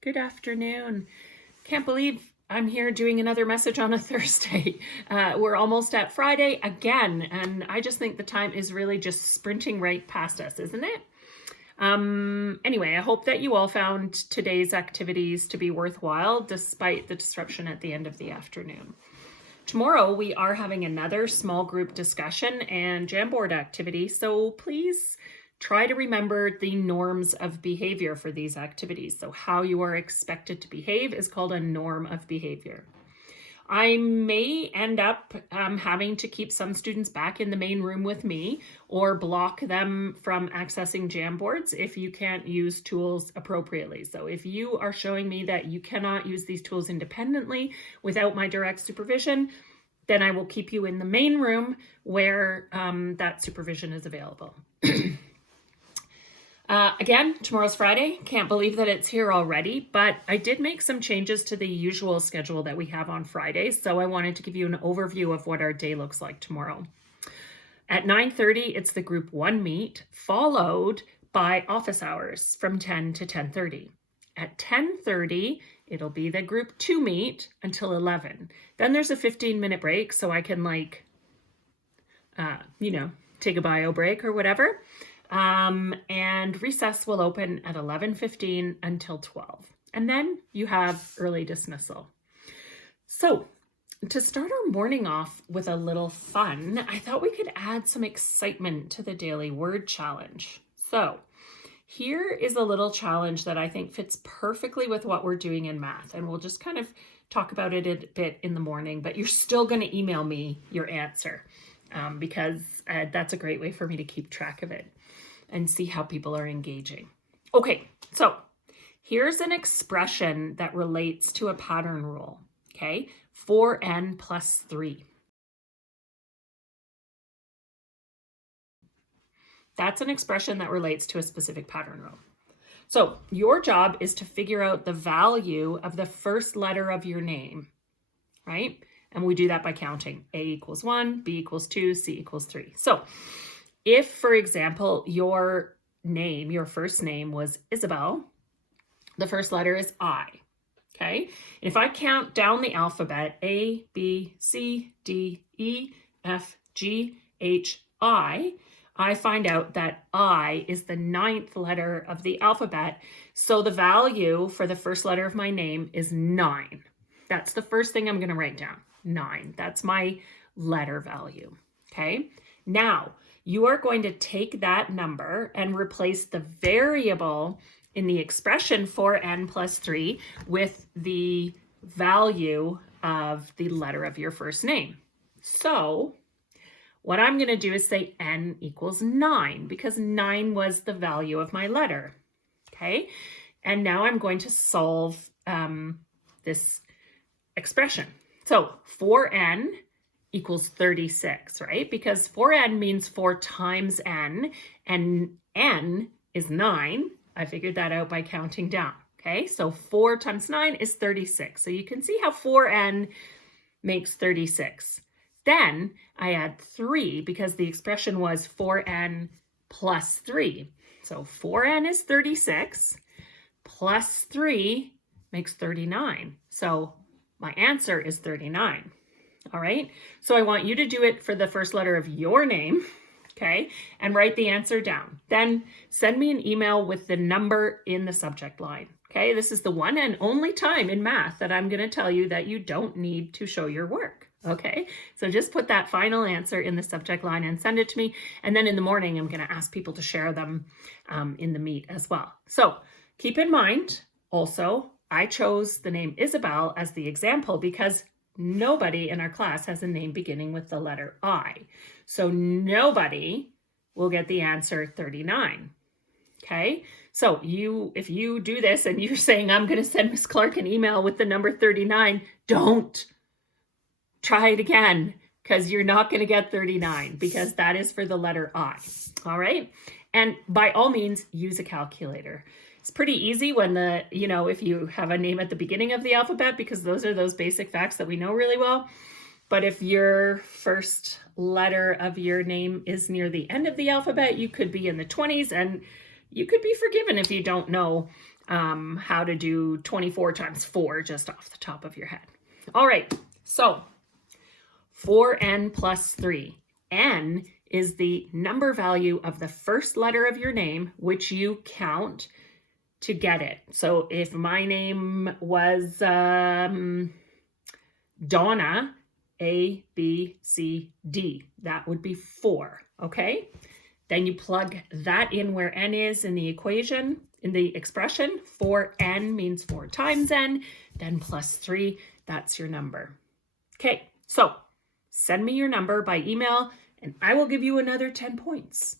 Good afternoon. Can't believe I'm here doing another message on a Thursday. We're almost at Friday again, and I just think the time is really just sprinting right past us, isn't it? Anyway, I hope that you all found today's activities to be worthwhile despite the disruption at the end of the afternoon. Tomorrow, we are having another small group discussion and Jamboard activity, so please try to remember the norms of behavior for these activities. So how you are expected to behave is called a norm of behavior. I may end up having to keep some students back in the main room with me or block them from accessing Jamboards if you can't use tools appropriately. So if you are showing me that you cannot use these tools independently without my direct supervision, then I will keep you in the main room where that supervision is available. Again, tomorrow's Friday. Can't believe that it's here already, but I did make some changes to the usual schedule that we have on Fridays, so I wanted to give you an overview of what our day looks like tomorrow. At 9:30, it's the group 1 meet, followed by office hours from 10 to 10:30. At 10:30, it'll be the group 2 meet until 11. Then there's a 15-minute break, so I can take a bio break or whatever. And recess will open at 11:15 until 12. And then you have early dismissal. So to start our morning off with a little fun, I thought we could add some excitement to the daily word challenge. So here is a little challenge that I think fits perfectly with what we're doing in math. And we'll just kind of talk about it a bit in the morning, but you're still going to email me your answer because that's a great way for me to keep track of it and see how people are engaging. Okay, so here's an expression that relates to a pattern rule, okay? 4n plus 3. That's an expression that relates to a specific pattern rule. So your job is to figure out the value of the first letter of your name, right? And we do that by counting. A equals 1, B equals 2, C equals 3. So if, for example, your first name was Isabel, the first letter is I, okay? And if I count down the alphabet, A, B, C, D, E, F, G, H, I find out that I is the 9th letter of the alphabet. So the value for the first letter of my name is 9. That's the first thing I'm going to write down, 9. That's my letter value, okay? Now, you are going to take that number and replace the variable in the expression 4n plus 3 with the value of the letter of your first name. So what I'm going to do is say n equals 9 because 9 was the value of my letter, okay? And now I'm going to solve this expression. So 4n equals 36, right? Because 4n means 4 times n, and n is 9. I figured that out by counting down, okay? So 4 times 9 is 36. So you can see how 4n makes 36. Then I add 3 because the expression was 4n plus 3. So 4n is 36 plus 3 makes 39. So my answer is 39. All right, so I want you to do it for the first letter of your name, okay, and write the answer down. Then send me an email with the number in the subject line, okay? This is the one and only time in math that I'm going to tell you that you don't need to show your work, okay? So just put that final answer in the subject line and send it to me, and then in the morning I'm going to ask people to share them in the meet as well. So keep in mind, also, I chose the name Isabel as the example because nobody in our class has a name beginning with the letter I. So nobody will get the answer 39. Okay? So if you do this and you're saying, I'm going to send Miss Clark an email with the number 39, don't. Try it again because you're not going to get 39 because that is for the letter I. All right? And by all means, use a calculator. It's pretty easy when if you have a name at the beginning of the alphabet because those are those basic facts that we know really well. But if your first letter of your name is near the end of the alphabet, you could be in the 20s and you could be forgiven if you don't know how to do 24 times 4 just off the top of your head. All right, so 4n plus 3. N is the number value of the first letter of your name, which you count to get it. So if my name was Donna, A, B, C, D, that would be 4, okay? Then you plug that in where n is in the equation, in the expression. 4n means 4 times n, then plus 3, that's your number. Okay, so send me your number by email and I will give you another 10 points.